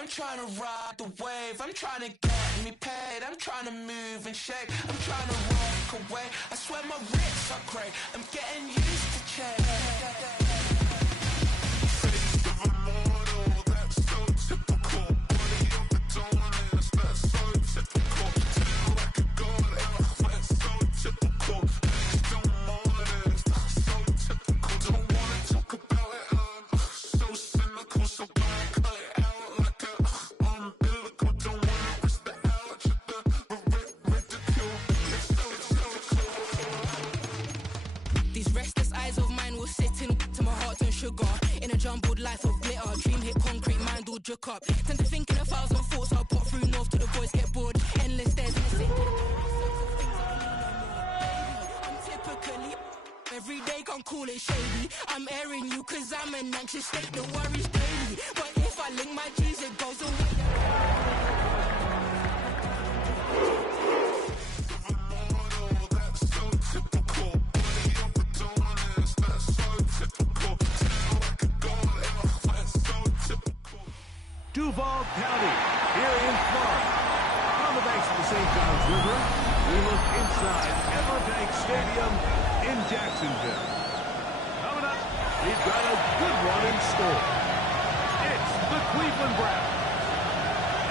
I'm trying to ride the wave, I'm trying to get me paid, I'm trying to move and shake, I'm trying to walk away. I swear my wrists are great, I'm getting used to change. Face of a mortal, that's so typical. Body of the dawners, that's so typical. Tell like a god, that's so typical. Next to mortars, that's so typical. Don't wanna talk about it, I'm so cynical, so don't cut it out like a umbilical. Don't wanna risk the ouch of the ridicule. It's so typical. These restless eyes of mine will sit in to my heart and sugar. In a jumbled life of glitter, dream hit concrete, mind all jerk up. Tend to think in 1,000 thoughts, I'll pop through north till the boys get bored. Endless stairs in the city. I'm typically every day can't call it shady. I'm airing you cause I'm an anxious state, the worries daily. But if I link my G's, it goes away. Duval County, here in Florida. On the banks of the St. Johns River, we look inside Everbank Stadium in Jacksonville. Coming up, we've got a good one in store. It's the Cleveland Browns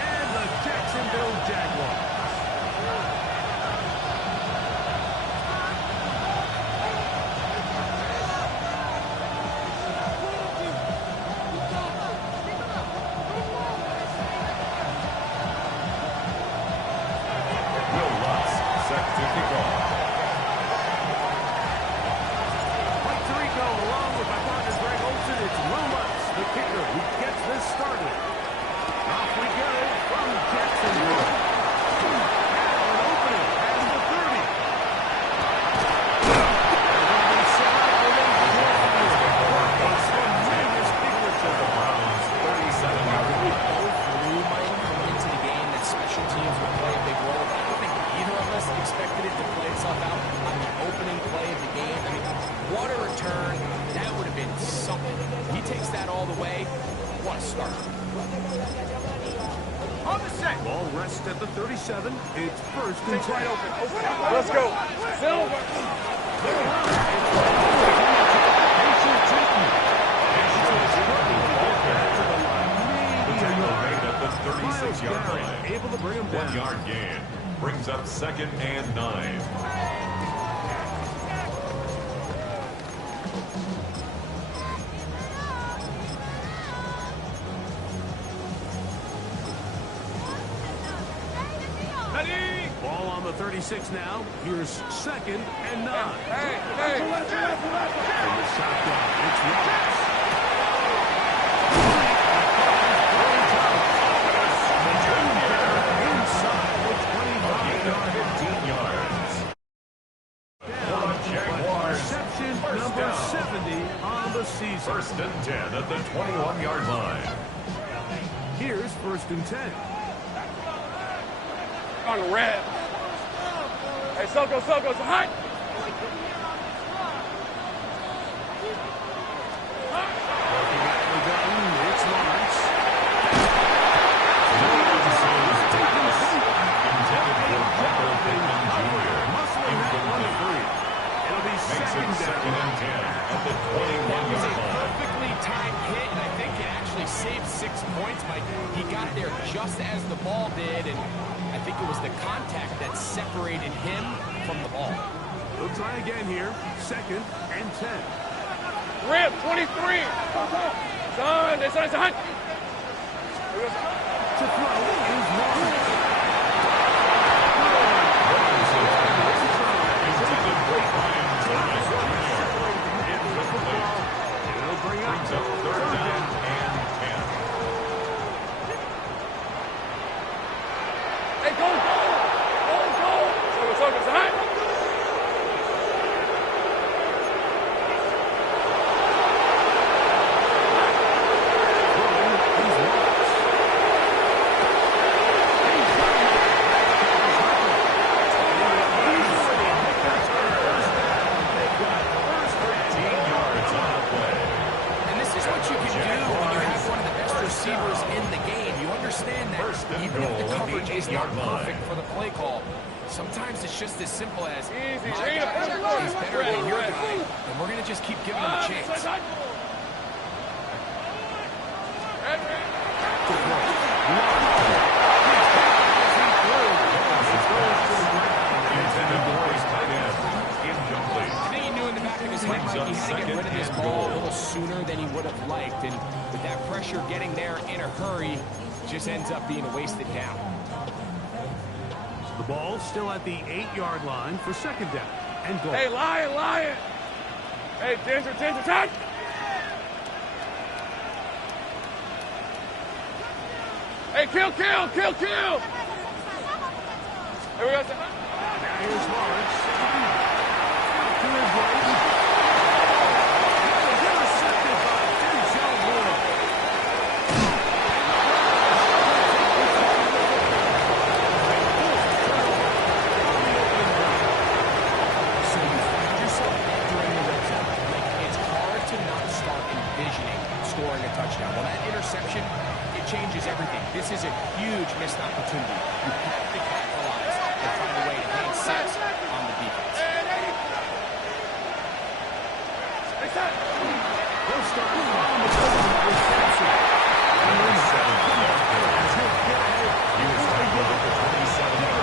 and the Jacksonville Jaguars. Ball rests at the 37. It's first and 10. Let's go. Silver. At the 36-yard line. Able to bring him down. 1 yard gain. Brings up 2nd and 9. Ball on the 36 now. Here's 2nd and 9. Hey. And the shotgun. It's Roberts. Inside the 25-yard, 15 yards. down. Jaguars. Reception number down. 70 on the season. 1st and 10 at the 21-yard line. Here's 1st and 10. On the red. Hey, Soko, hot. It's Lawrence. Muscling that one free. It'll be Makes it 2nd and 10 at the 21-yard line. Perfectly timed hit, and I think it actually saved 6 points. Mike, he got there just as the ball did, and I think it was the contact that separated him from the ball. We'll try again here. 2nd and 10. Rip, 23. Son, it's on. To throw is Lawrence. It'll bring up Brings up 3rd down and 10. Hey, go. Soko, it's hot. throwing understand that even if the coverage is not perfect for the play call, sometimes it's just as simple as my guy is better than your guy, and we're going to just keep giving him a chance. I think he knew in the back of his head, Mike, he had to get rid of this ball a little sooner than he would have liked, and with that pressure getting there in a hurry, just ends up being a wasted down. The ball still at the 8-yard line for second down and goal. Hey, Lion! Hey, Ginger, attack! Hey, kill! Here we go. Now here's Lawrence. To his right. That is intercepted by Denzel Ward. So you find yourself entering the red zone. Like, it's hard to not start envisioning scoring a touchdown. Well, that interception, it changes everything. This is a huge missed opportunity. You have to capitalize and find a way to gain 6 on the defense. They'll start on the position with Fancy. And then as he'll get ahead, David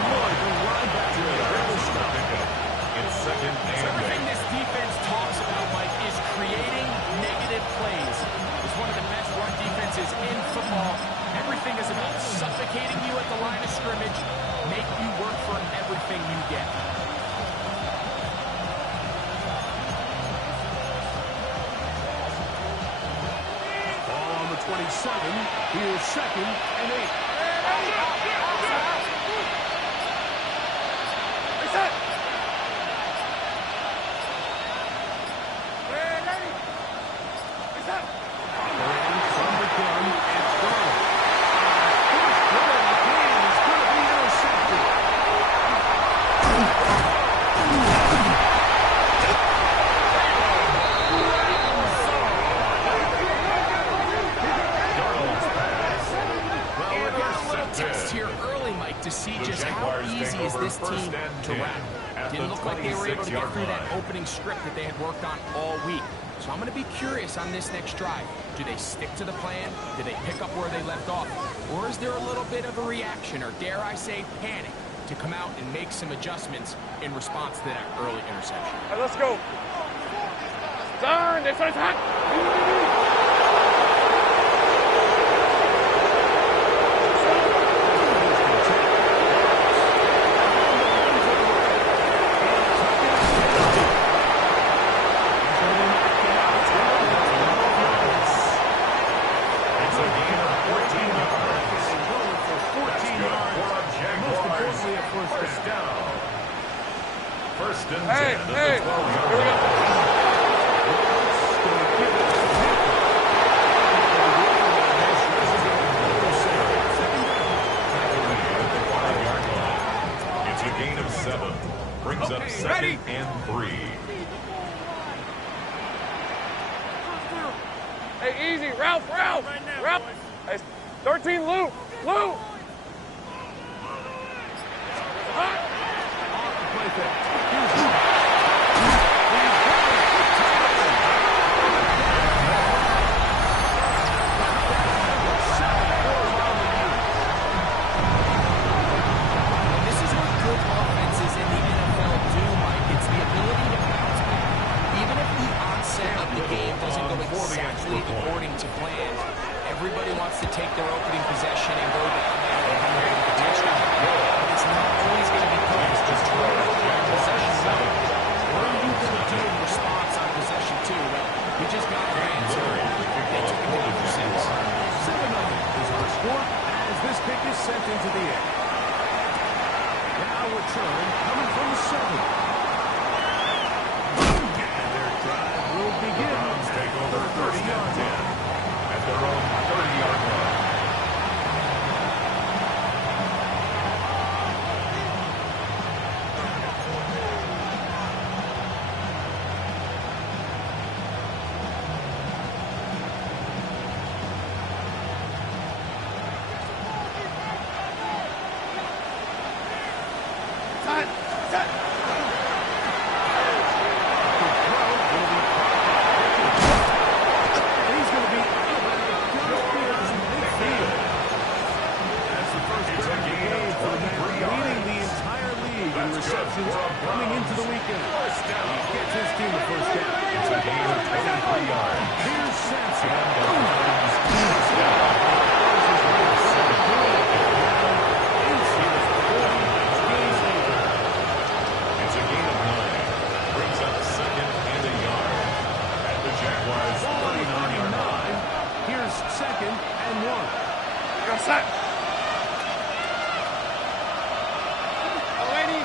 Lloyd, the linebacker, will stop. It's second and Everything this defense talks about, Mike, is creating negative plays. It's one of the best run defenses in football. Everything is about suffocating you at the line of scrimmage, make you work for everything you get. Ball on the 27. Here's second and 8. And from the gun, it's gone. First play of the game is going to be intercepted. Test here early, Mike, to see just how easy is this team to wrap. Didn't look like they were able to get through that opening script that they had worked on all week. So I'm going to be curious on this next drive. Do they stick to the plan? Do they pick up where they left off? Or is there a little bit of a reaction, or dare I say panic, to come out and make some adjustments in response to that early interception? All right, let's go. Turn, they try to attack. First and 10 Hey, at the here 12-yard we line. It's a gain of 7. Brings up second and 3. Hey, easy, Ralph. Ralph. Hey, 13, Lou. This is what good offenses in the NFL do, Mike. It's the ability to bounce back. Even if the onset of the game doesn't go exactly according to plan, everybody wants to take their opening possession and go down there and create a touchdown. But it's not always going to be perfect. Just turn over on possession 1. What are you going to do in response on possession 2? Well, we just got our answer. They took it down for 6. 7-0 is our score as this kick is sent into the air. Now return coming from the 7. And their drive will begin. Browns take over first and 10 at their own 30-yard line. He's going to be just beyond midfield. That's the first break of the game for the man, leading the entire league in receptions coming into the weekend. He gets his team the first down. It's a gain of 23 yards. Here's Sampson. It's a gain of 9. Brings up second and a yard. At the Jaguars' 39-yard line. Here's second and 1. Go set. Lady.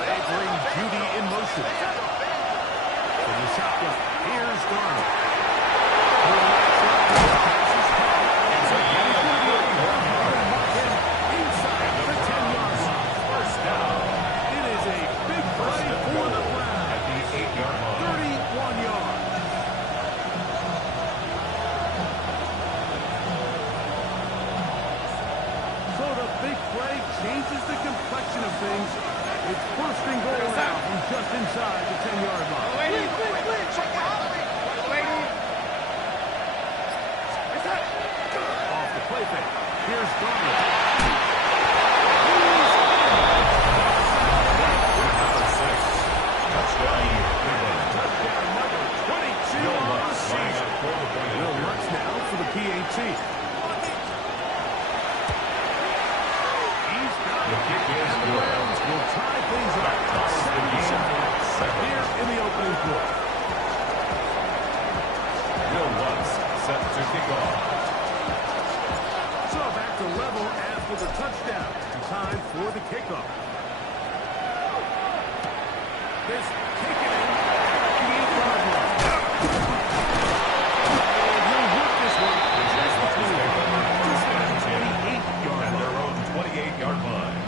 They bring Judy in motion. From the shotgun, here's Garner. It's a gain of 31 yards. Inside the 10-yard line. First down It is a big play for the Browns. at the 8-yard line. 31 yards. So the big play changes the complexion of things. It's first and goal now from just inside the 10-yard line. Lady. Lady. Off the play fake. Here's Garner. Number 6. Touchdown. Touchdown number 22 on the season. Will Will Lutz now for the PAT. He's got The kick is and the good. Browns will tie things up. ties the game at 7. Here in the opening quarter. Will Lutz set to kick off. So back to level after the touchdown. Time for the kickoff. This taken in at the 8-yard line. And he'll whip this one just between the 28-yard At line. their own 28-yard line.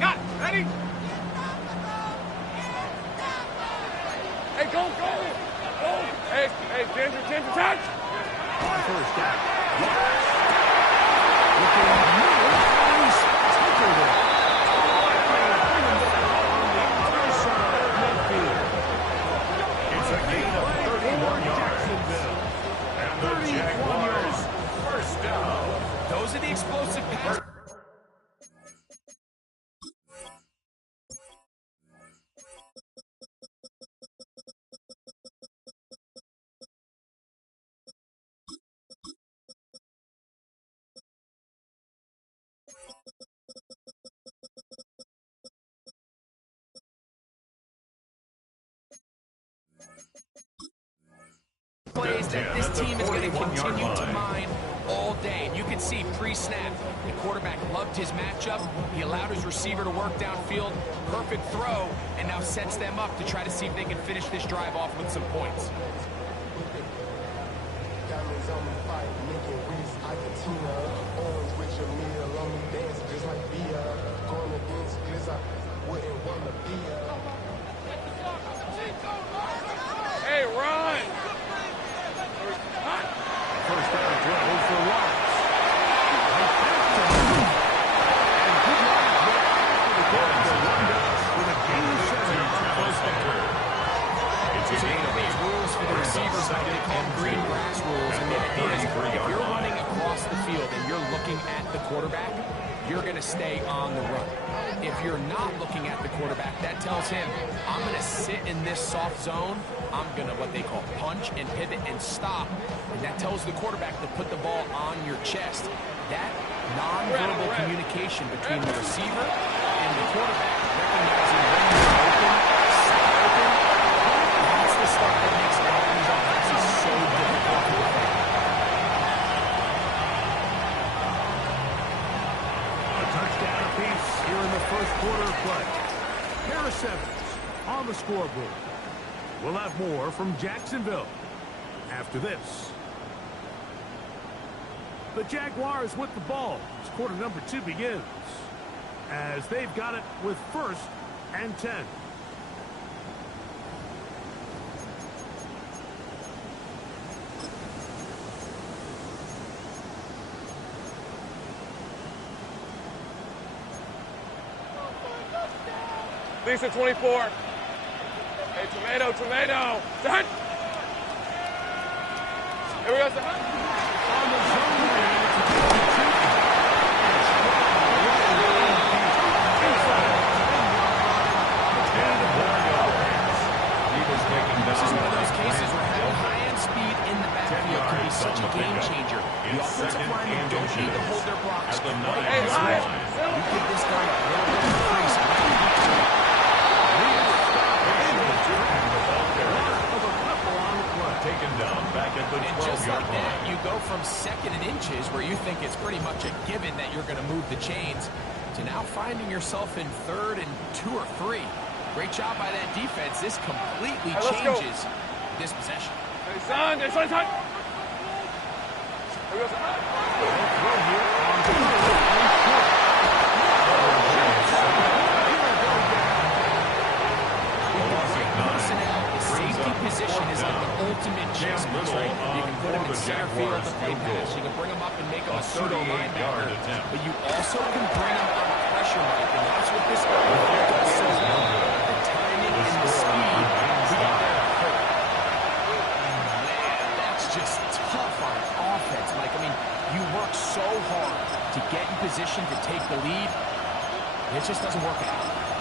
Got. Ready. Hey, go. Go. Hey, Ginger, touch. On first down. Looking nice. Taker there. Bring him down on the other side of midfield. It's a gain of 31 yards. Jacksonville. And the 31 Jaguars' yards. first down. Those are the explosive passes. Plays that this team is going to continue to mine all day. And you can see pre-snap, the quarterback loved his matchup. He allowed his receiver to work downfield. Perfect throw, and now sets them up to try to see if they can finish this drive off with some points. Diamonds on me fight, making wrist, Argentina. Orange with your meal on me, dance just like beer. Going against Gliss, I wouldn't want to be Hey, run. First down throw for Lawrence. Right back to him. And good luck there after the goal for one down with a gain of 7 on first down. It's a gain of 8. These rules for the receivers are they call green grass rules. And the idea is if you're running across the field and you're looking at the quarterback, you're going to stay on the run. If you're not looking at the quarterback, that tells him, I'm going to sit in this soft zone. I'm going to what they call punch and pivot and stop. And that tells the quarterback to put the ball on your chest. That nonverbal communication between the receiver and the quarterback, recognizing when you're open, set open, that's the stuff that makes all these offenses so difficult to defend. A touchdown apiece here in the first quarter of play. Harris Evans on the scoreboard. We'll have more from Jacksonville after this. The Jaguars with the ball as quarter number 2 begins. as they've got it with 1st and 10. Lisa, 24. Hey, tomato. Set. Here we go, set. On the zone read to take the two. This is one of those cases where having high-end speed in the backfield can be such a game changer. The offensive linemen don't need to hold their blocks quite as well. You give this guy a little bit of space. Taken down back at the 12-yard line. And just like that, you go from 2nd and inches, where you think it's pretty much a given that you're going to move the chains, to now finding yourself in 3rd and 2 or 3. Great job by that defense. This completely changes this possession. Hey, son, hey, son. Here we go, son. Personnel, the safety position is like the ultimate chess piece, right? You can put him in center field to play pass. You can bring him up and make him a pseudo linebacker. But you also can bring him on pressure, Mike. And that's what this guy does so well. The timing and the speed to get there quick. Man, that's just tough on offense, Mike. I mean, you work so hard to get in position to take the lead. It just doesn't work out.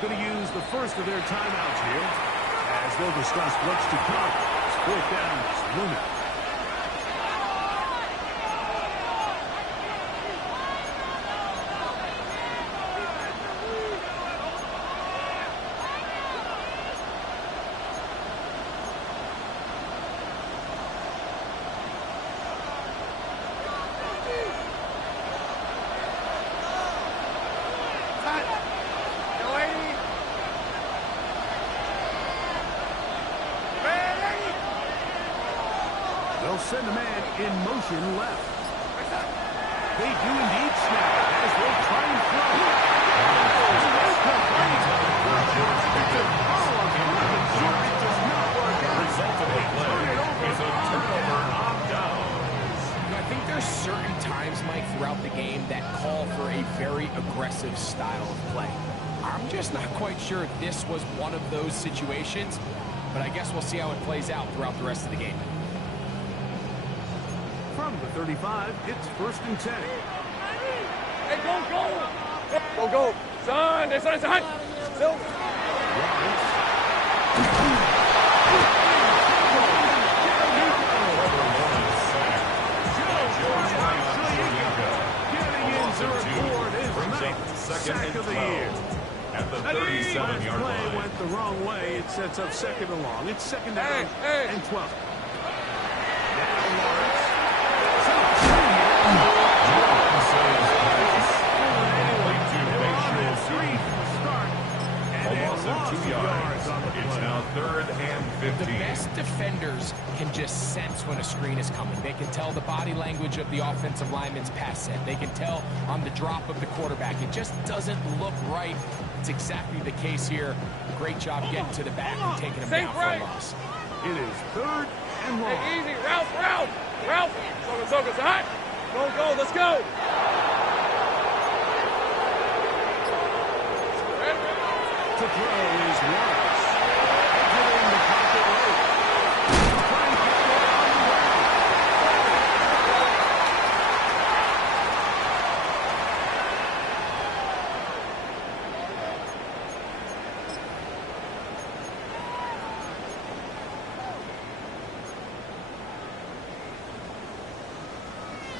Going to use the first of their timeouts here as they'll discuss what's to come. It's 4th down, it's Lumen. Send the man in motion left. They do indeed snap as they try and throw. Result of the play is a turnover on downs. I think there's certain times, Mike, throughout the game that call for a very aggressive style of play. I'm Just not quite sure if this was one of those situations, but I guess we'll see how it plays out throughout the rest of the game. From the 35, it's 1st and 10. Hey, go, go! Go, go! Son, this one, son! Still. Sack of the year. At the 37-yard play line. went the wrong way. It sets up 2nd and long. It's 2nd down and 12. Now Lawrence. Almost 2 yards. It's now 3rd and 15. The best defenders can just sense when a screen is coming. They can tell the body language of the offensive lineman's pass set. They can tell on the drop of the quarterback. It just doesn't look right. It's exactly the case here. Great job getting to the back and taking him down for a loss. It is 3rd and long. Hey, easy. Ralph! Soga, hot! Go, let's go! To throw is Lawrence. Exiting the pocket late. Trying to get it on the way.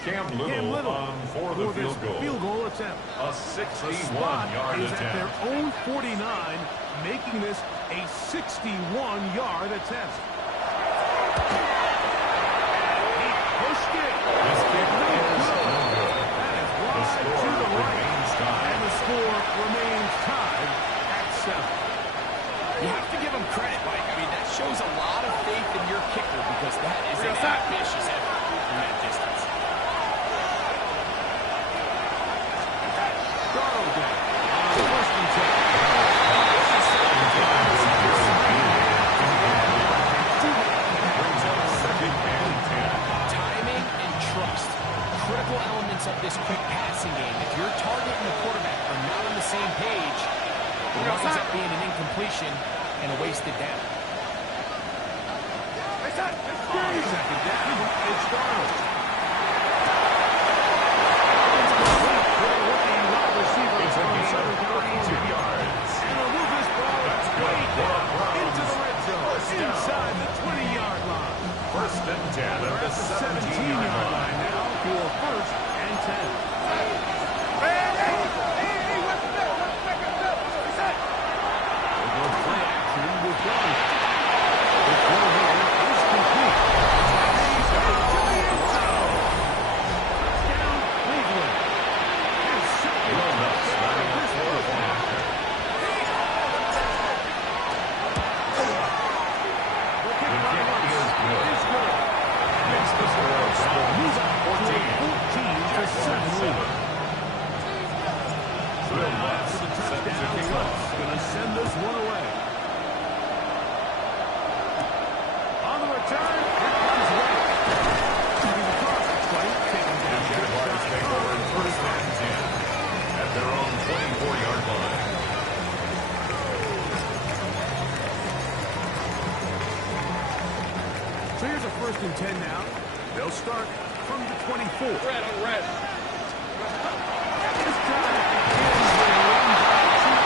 Cam Little on for the field goal. Field goal attempt. A 61-yard is at their attempt. own 49, making this a 61-yard attempt. And he pushed it. This kick is no good. That is The wide score to the right. remains tied. And the score remains tied at 7. You have to give him credit, Mike. I mean, that shows a lot of faith in your kicker because that is an ambitious effort from that distance. Timing and trust, critical elements of this quick passing game. If your target and the quarterback are not on the same page, it winds up being an incompletion and a wasted down. Second down. It's Darnold. It's a gain of 32 yards. And he'll move this ball That's good for the Browns. into the red zone. First down. Inside the 20-yard line. 1st and 10 at They're the at the 17-yard 17-yard line. line now for 1st and 10. We'll go play action with Brownies. The throw here is complete. He's got it to the end zone. Touchdown, Cleveland. And second. Well, that's not enough This for the one. after. The kick The by kick Lawrence is good. is good. Makes the score Move up to 14. 14-7 lead. Will Now Lutz after the set to touchdown, kick Lutz off. going to send this one away. On the return, here comes Wade. He's across the 20, taking The down Jaguars take over 1st and 10 at their own 24-yard line. So here's a 1st and 10 now. They'll start from the 24. Red on red. This time, begins with a run by two.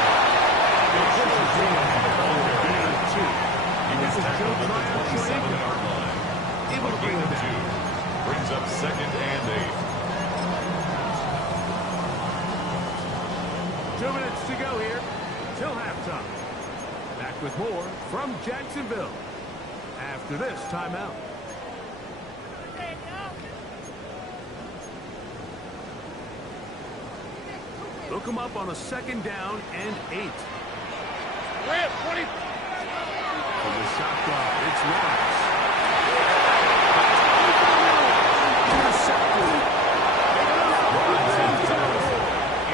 They push the team ahead of 2. He was tackled at the 27-yard line. Able to bring Gain it of down. 2 brings up 2nd and 8. 2 minutes to go here till halftime. Back with more from Jacksonville after this timeout. Look him up on a 2nd down and 8. Red, 20. From the shotgun, it's Lawrence. Intercepted.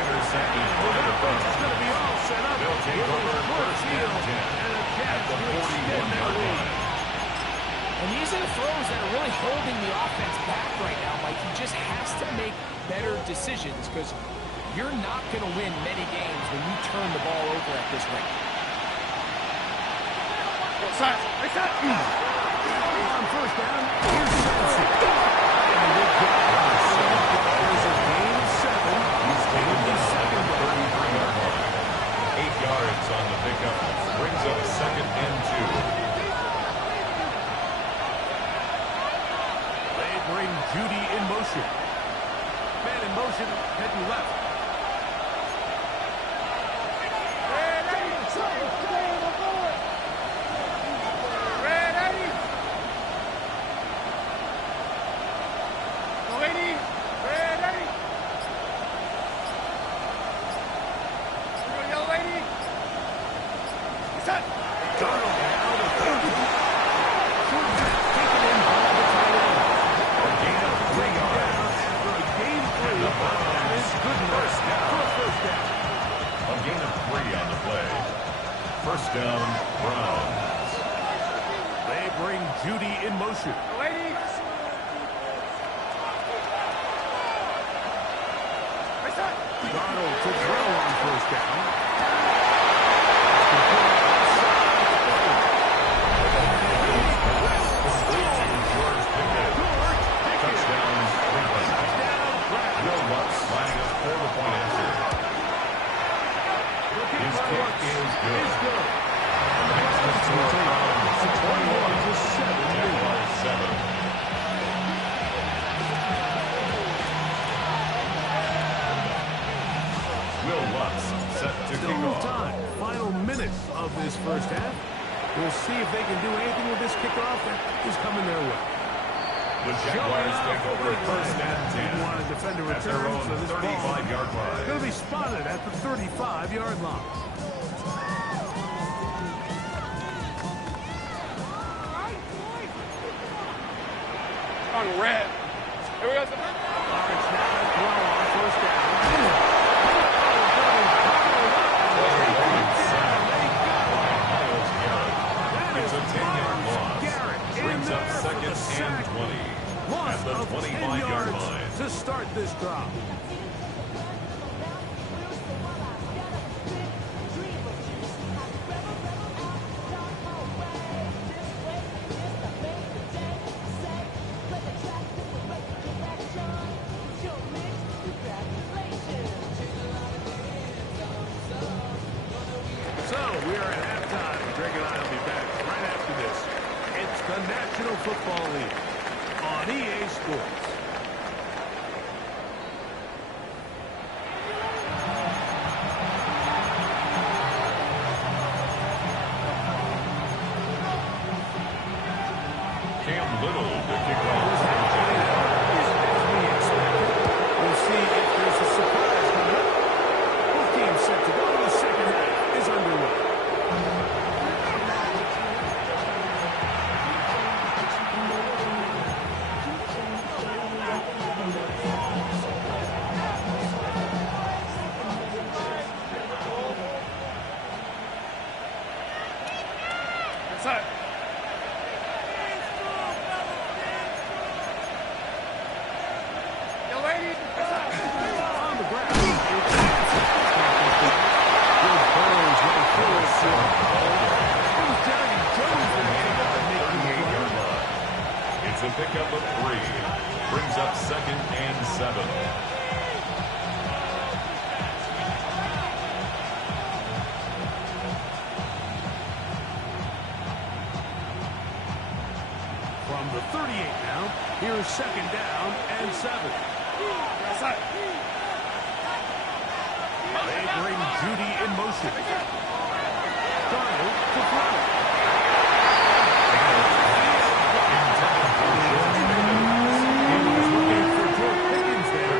Intercepted by the It's defense. going to be all set up. They'll take with over a short 1st field and 10 and a catch at the to extend 41-yard their lead. line. And these are the throws that are really holding the offense back right now, Mike. He just has to make better decisions because You're not going to win many games when you turn the ball over at this rate. On first down, here's Spencer. And a good job on the second. There's a gain of 7. He's taken the second 33-yard line. 8 yards on the pickup. Brings up second and 2. They bring Judy in motion. Man in motion, heading left. First down, Browns. They bring Judy in motion. Donald to throw on first down. Touchdown, Cleveland. Will Lutz lining up for the point answer. His kick is good. Next is to around 21 to 7. Will Lutz set to kick off. Time. Final minutes of this first half. We'll see if they can do anything with this kickoff that is coming their way. The Jaguars take over first and 10. Want to defend a At their return, own so this ball 35-yard line. going to be spotted at the 35-yard line. On red. Here we go. Lawrence now to throw on first down. It's a 10-yard loss. Garrett Brings up second and 20. Loss At the of 10 25-yard yards line. to start this drive. So we are at halftime. Greg and I will be back right after this. It's the National Football League on EA Sports. Cam Little to kick off. As we expected, we'll see if there's a surprise coming up. Both teams set to go. The second half is underway. Inside. Yo, lady. On the ground. Good Burns right through it. It was Johnny Jones that came out making the 38-yard line. It's a pickup of 3. Brings up second and 7. From the 38 now, here's second down and 7. Inside. They bring Judy in motion. Donald to throw. He was looking for George Pickens there.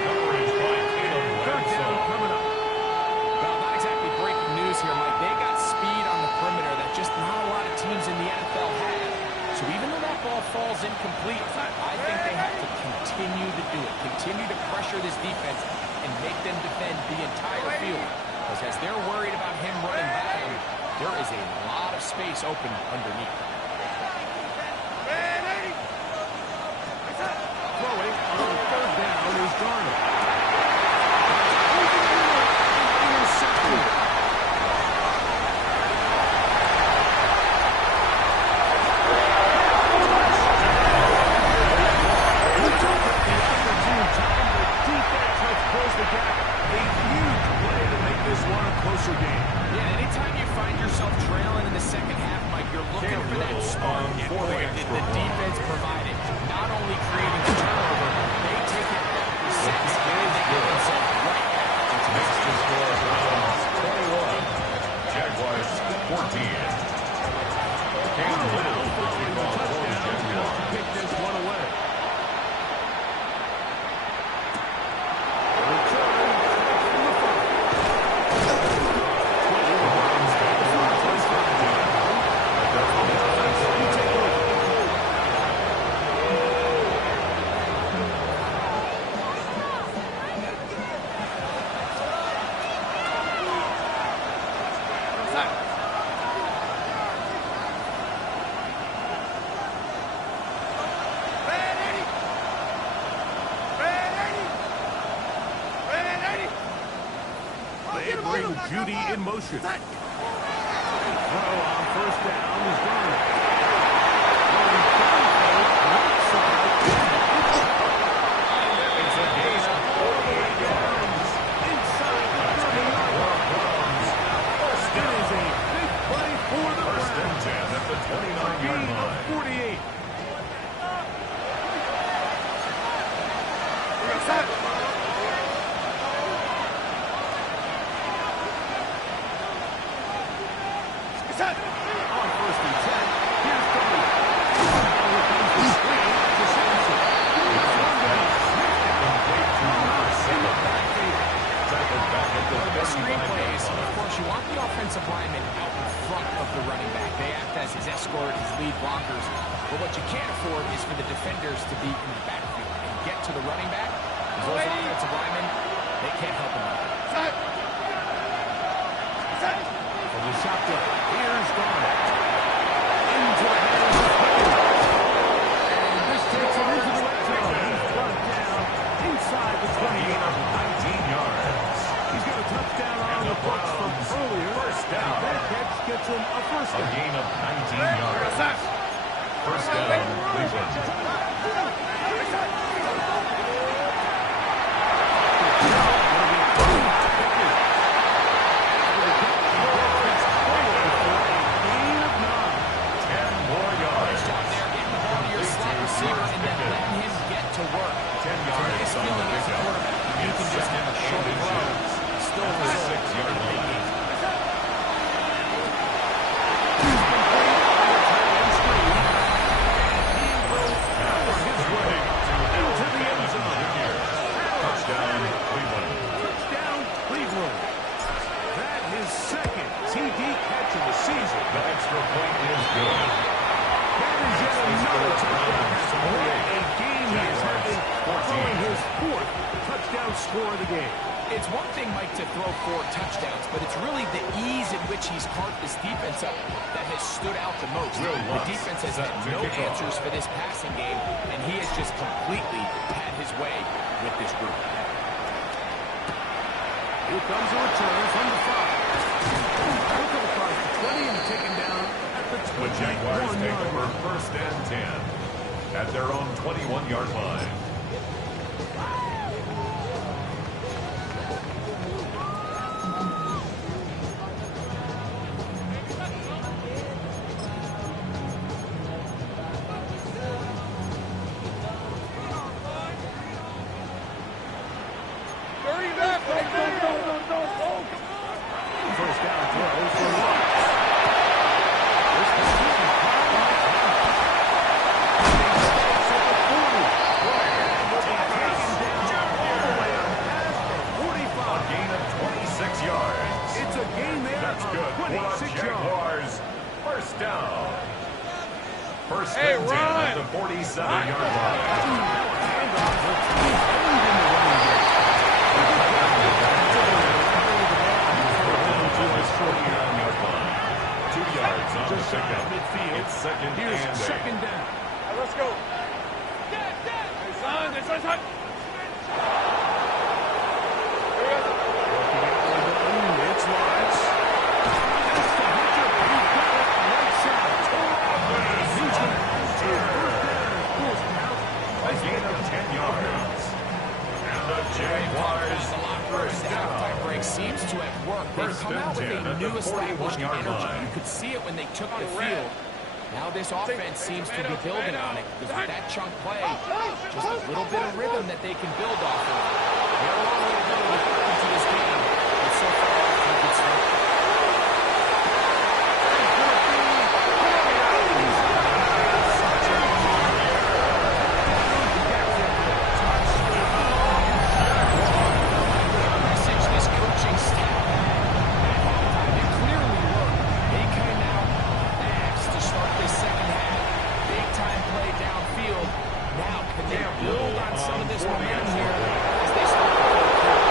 Third down coming up. Well, not exactly breaking news here, Mike. They got speed on the perimeter that just not a lot of teams in the NFL have. So even though that ball falls incomplete, I think they have to continue to do it. Continue to pressure this defense and make them defend the entire field. Because as they're worried about him running by them, there is a lot of space open underneath. Throwing on third down is Darnold. Yeah, anytime you find yourself trailing in the second half, Mike, you're looking for that spark. And boy, did the defense provide it. Not only creating the turnover, they take it back for six, and they get themselves right back into Makes the score Browns 21. Jaguars 14. Cam Little will kick off for the Jaguars. Pick this one away. They bring Judy in motion. Throw on first down is done. It's a gain of 48 yards inside the 30-yard line. It is a big play for the First and Browns. 10 at the 29-yard Gain of line. 48. On first and 10, here's Cody. Here comes the screen to Samson. It's one to be sniffed Complete to number 7. Tackled back at the the screen 35-yard plays. Of line. course, you want the offensive lineman out in front of the running back. They act as his escort, his lead blockers. But what you can't afford is for the defenders to be in the backfield and get to the running back. Those offensive linemen, they can't help him out. from the shotgun. Here's Garner. Into the hands of Cody. And this takes him into the red zone. He's brought down inside the 20. Gain of 19 yards. He's got a touchdown on the books from earlier. First down. That catch gets him a first A down. gain of 19 yards. First down, Cleveland. Gain of 9. 10 more yards. Out there, getting the ball to your slot receiver and then letting him get to work. 10 It's a yards nice on the feeling as a pickup. quarterback. You can just have a short throw. Still At the result. 6-yard line. Touchdown, Cleveland. Touchdown, Cleveland. That is second TD catch of the season. The extra point is good. That is yet another touchdown pass. What a game he is having, throwing his fourth touchdown score of the game. It's one thing, Mike, to throw 4 touchdowns, but it's really the ease in which he's carved this defense up that has stood out the most. Will The Lutz defense has set had to no kick off. answers for this passing game, and he has just completely had his way with this group. Here comes a return from the 5. Look at the 5 to 20 and taken down at the The Jaguars take 21-yard over line. first and 10 at their own 21-yard line. First down throw for Lutz. This one is caught by He stops at the 40. And will be taken down all the way up past the 45. A gain of 26 yards. It's a gain there That's of good for the 26 yards. Jaguars. First down. First Hey, and 10 run. at the 47-yard line. Handoff looks to be owned in the running game. To his 49-yard line. 2 yards on the Just shy pickup. of midfield. It's second Here's and 8. second down. Let's go. Hey, son. Hey, son, son. It's Lawrence. Has to hitch up. He's got it right side. He's going to have to first down and force him out. A gain of 10 yards. And the Jaguars The locker room first at the halftime down. break seems to have worked. They've First come and out with 10 a at at the new established 41-yard energy. line. You could see it when they took the field. Now this offense seems to be building on it because with that chunk play, just a little bit of rhythm that they can build off of. They have a long way to go to get into this game, but so far, a good start. Message this coaching staff. At halftime, it clearly worked. They came out fast to start this second half. Big time play downfield. Now, can they build on some of this momentum here as they start the third quarter?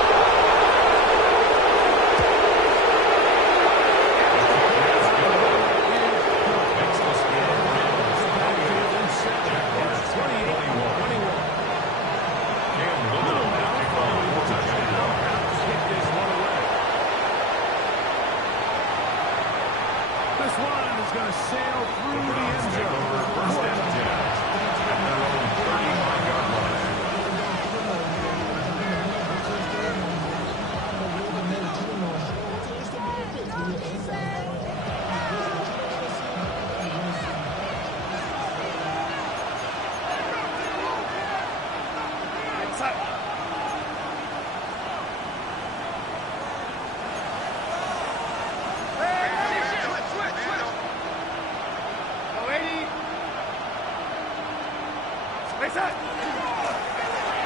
This one is going to sail through the end zone. First and 10 at their own 35-yard line.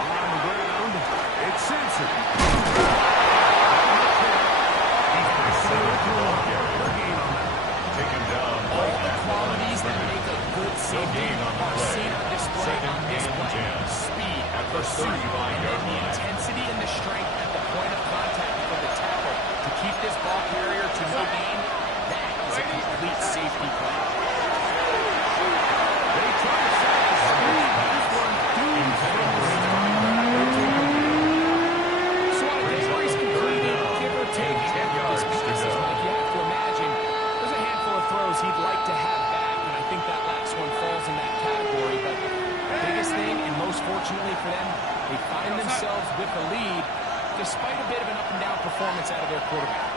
On the ground, it's Simpson. Taken down All right the at the line of qualities that scrimmage. make a good safety gain on the are play. seen on display Second on this and play. 10 Speed, at the pursuit, 35-yard and the line. intensity and the strength at the point of contact for the tackle to keep this ball carrier to no gain. That is a complete safety play. They try to set the speed. This one doomed So on a deliveries completed, give or take 10 yards passes, Mike, you have to imagine there's a handful of throws he'd like to have back, and I think that last one falls in that category. But the biggest thing, and most fortunately for them, they find themselves with the lead despite a bit of an up-and-down performance out of their quarterback.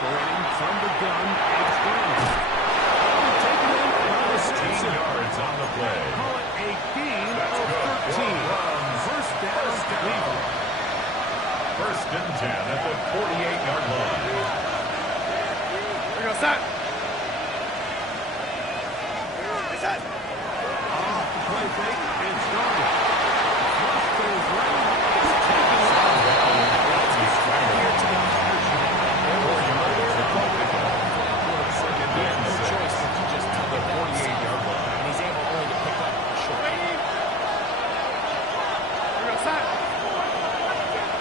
operating from the gun. It's Brownies. Taken in by 15 Simpson. yards on the play. Call it a gain That's of good. 13. Well done. First down, Cleveland. First and 10 at the 48-yard line. Off the play fake, it's Garner. Flush goes right. It's taken Here to the coverage unit. There was nowhere to go with the ball. Second He had and no 6 choice but to just tuck it down 48-yard line. and he's able only to pick up a short.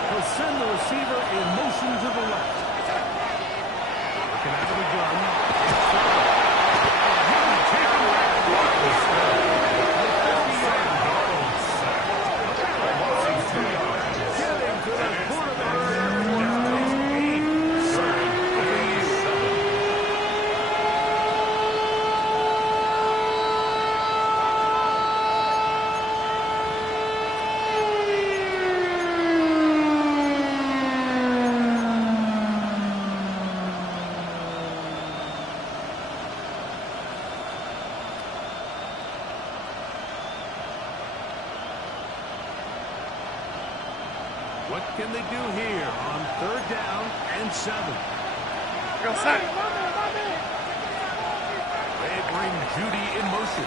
He'll send the receiver in motion to the left. Looking out of the gun. It's Garner. Taken right off the snap. Getting to the quarterback. What can they do here on third down and 7? They bring Judy in motion.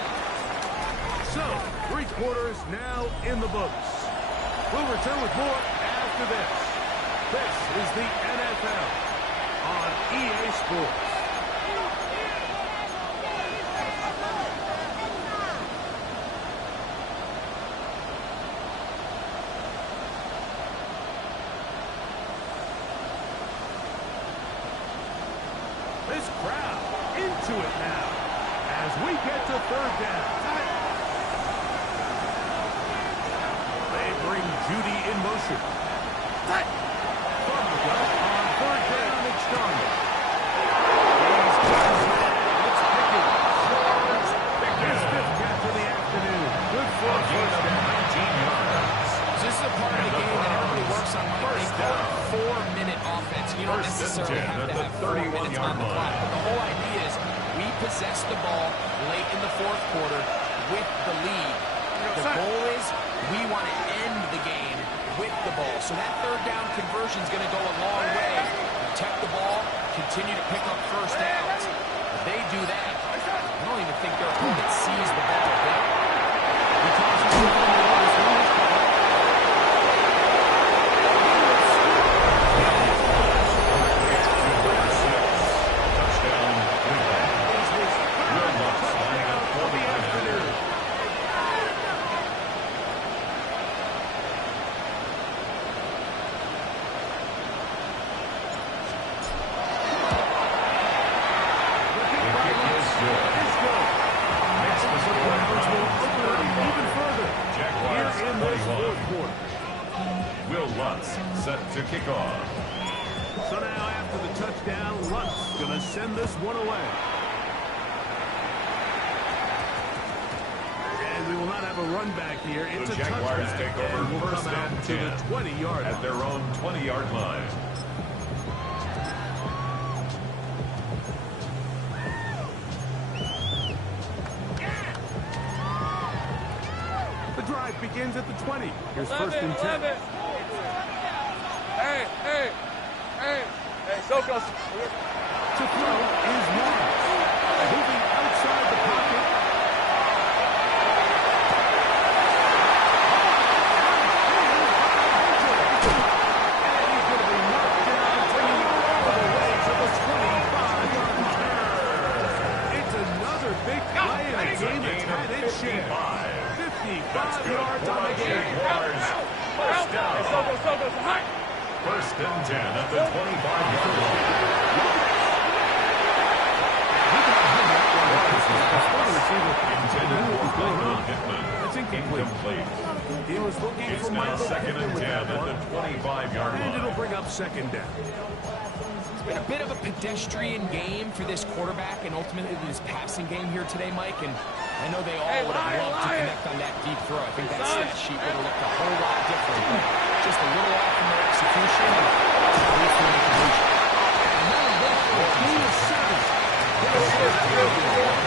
So, 3 quarters now in the books. We'll return with more after this. This is the NFL on EA Sports. This crowd into it now as we get to third down. They bring Judy in motion. From the gun on third down, it's Garner. He's got his man. It's Pickett. His 5th catch of the afternoon. Good for a first down. 19 yards. you don't First and necessarily 10 have to at have the 4 minutes 31-yard on the clock. line. But the whole idea is we possess the ball late in the fourth quarter with the lead. The goal is we want to end the game with the ball. So that third down conversion is going to go a long way. Protect the ball, continue to pick up first downs. If they do that, I don't even think their opponent sees the ball there. Touchdown, Cleveland. Will Lutz lining up for the afternoon. Jaguars 21. Will Lutz set to kick off. So now after the touchdown, Lutz going to send this one away. And we will not have a run back here. It's The a Jaguars touchback. take over And we'll first come out and to 10 the 20-yard at line. their own 20-yard line. The drive begins at the 20. Here's 11, first and 10. 11. Hey, Sokos. To throw is Morris. Moving outside the pocket. And he's going to be knocked down, taking it all the way to the 25-yard line. It's another big play in a game that's had its share. 55 That's good yards for on the the game. Jaguars. First down. Sokos, high. First and 10 at the 25-yard line. Intended for Michael Pittman. That's incomplete. Incomplete. He was looking It's for now Michael second Pittman and with 10 that at one. the 25-yard And it'll line. bring up second down. It's been a bit of a pedestrian game for this quarterback and ultimately this passing game here today, Mike. And I know they all would have loved to connect on that deep throw. I think that stat sheet would have looked a whole lot different. But just a little off from their execution.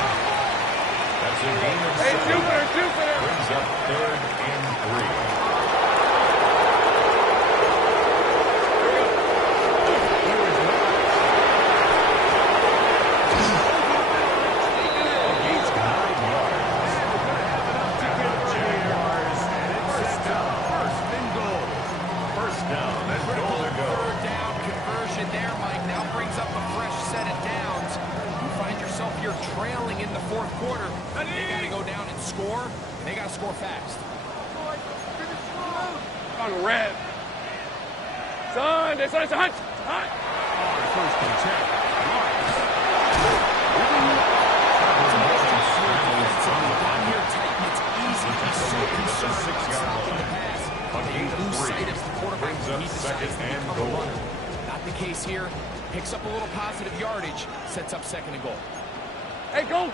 That's a gain of Hey, 7. Jupiter. Brings up third and 3. Gains 9 yards. Jaguars. First down and goal to go. Third down conversion there, Mike. Now brings up a fresh set of downs. You find yourself here trailing in the fourth quarter. They got to go down and score. And they got to score fast. On red. Son, it's a hunt. First and On here tight, and it's easy to be so concerned about 6-yard stopping the line. pass. On They gain of lose 3. sight as the quarterback Brings when up he second decides to and become a goal. runner. Not the case here. Picks up a little positive yardage, sets up second and goal. Hey, go.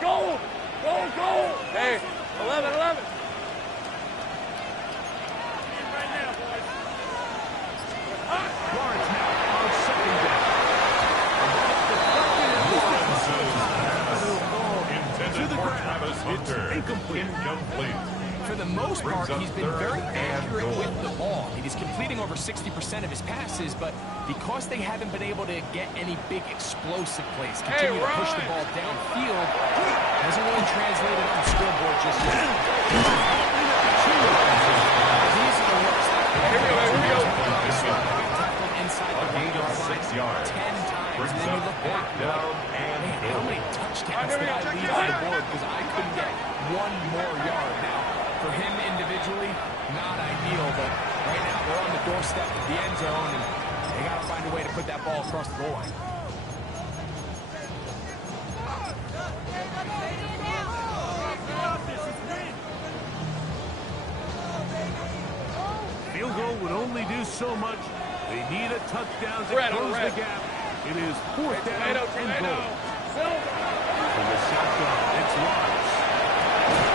Hey, 11. Lawrence now on second down. Intended for Travis Hunter. Incomplete. For the most Brings part, up he's been third very and accurate goal. with the ball. He's completing over 60% of his passes, but because they haven't been able to get any big explosive plays, continue to push the ball downfield, hasn't really translated on the scoreboard just yet. These are the worst. Here we go. Tackled inside the 1-yard line 6 yards. 10 times. Brings And then you up look back, fourth down and man, how goal. many touchdowns Here we did I go. leave on the board because I couldn't get one more yard. Now, for him individually, not ideal, but right now they're on the doorstep of the end zone, and they got to find a way to put that ball across the goal line. Field goal would only do so much. They need a touchdown to Red, close red. the gap. It is fourth down and Tomato. goal. From the shotgun, it's Lawrence.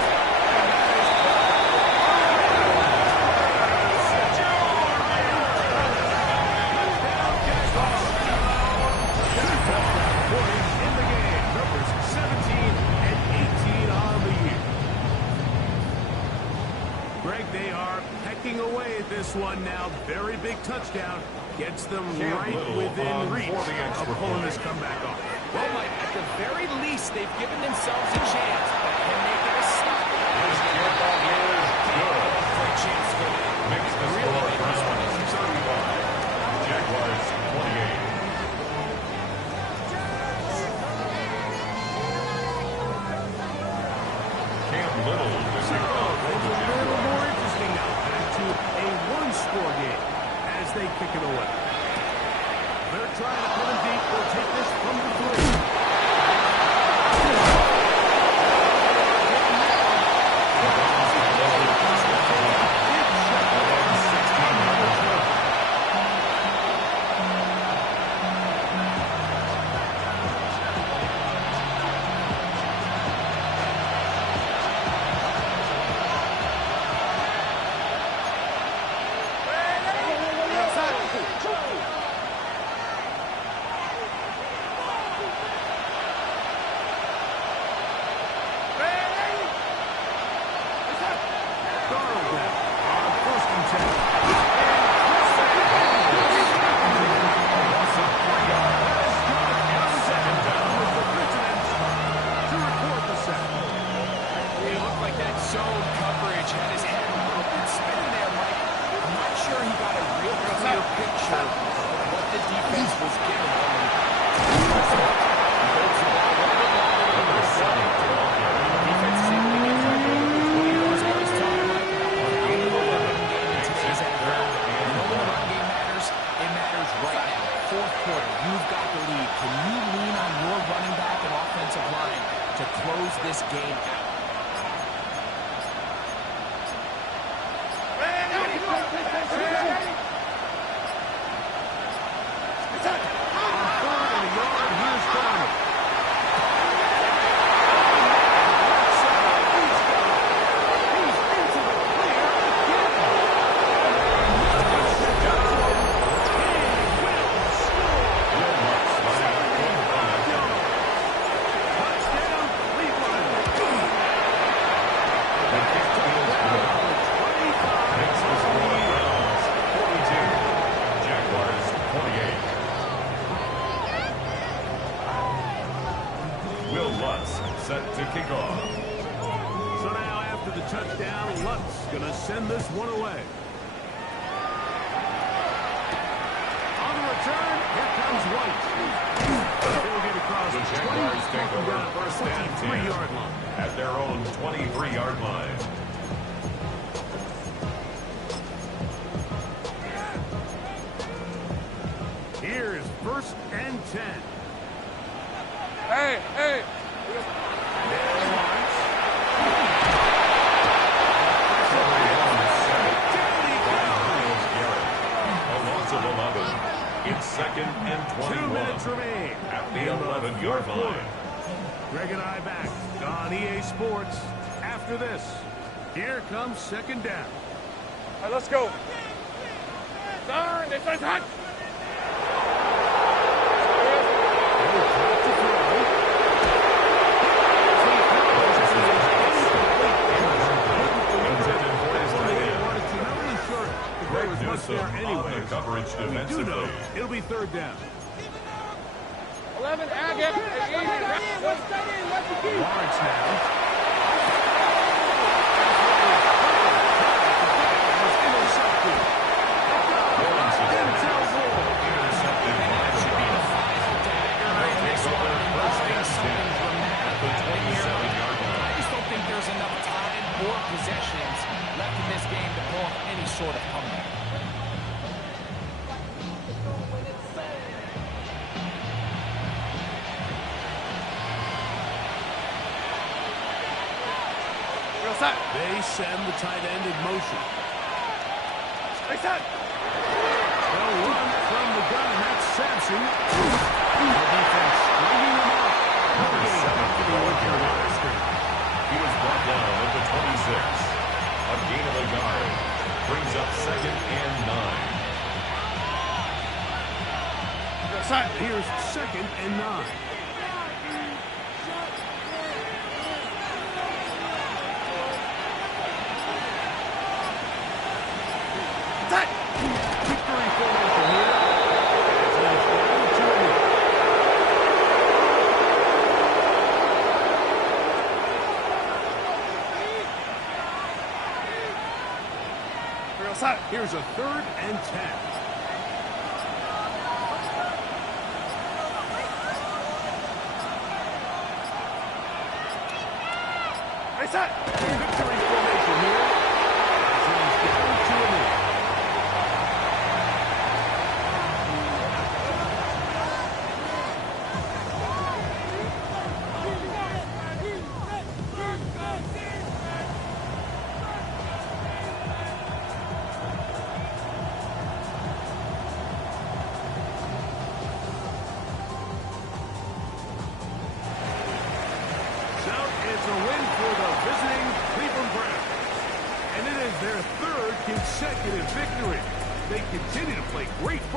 away at this one now. Very big touchdown. Gets them Cam right Little within on reach for the extra of pulling point. this comeback off. Well, Mike, at the very least, they've given themselves a chance, but can they get a stop? This kickoff is good. Great chance to go down. Makes the score Brownies 35. Jaguars 28. Cam Little to kick off for the A little Jaguars. more interesting now. Back to a one-score game as they kick it away. They're trying to put him deep. They'll take this from the 3. Zone coverage had his head a little bit spinning there, Mike. I'm not sure he got a real clear picture of what the defense was giving him. He holds the ball a little bit longer than the second. The defense is able to get pressure. What he was always talking about, gaining the run game in today's NFL. You know when the run game matters? It matters right now. Fourth quarter, you've got the lead. Can you lean on your running back and offensive line to close this game out? Set to kick off. So now after the touchdown, Lutz gonna send this one away. On the return, here comes White. He'll get across The 20, Jaguars take taken over down first and 23-yard 10 line. at their own 23-yard line. Here's first and 10. Hey, hey. A loss of 11. It's second and 21. 2 minutes remain At the 11-yard line. Greg and I back on EA Sports. After this, here comes second down. All right, let's go. Son, this is hot. On the coverage We do know defensively. it'll be third down. 11, Agate. Lawrence now. Intercepted by the at the 27-yard line. I just don't think there's enough time or possessions left in this game to pull off any sort of comeback. They send the tight end in motion. Hey, son. They'll run from the gun, and that's Sampson. The defense stringing him out. Number 7 for the Warrior Master. He was brought down at the 26. A gain of a yard brings up second and 9. Here's second and 9. Here's a 3rd and 10. Reset. Victory formation here. He's down to a knee. So it's a win for the visiting Cleveland Browns. And it is their 3rd consecutive victory. They continue to play great football.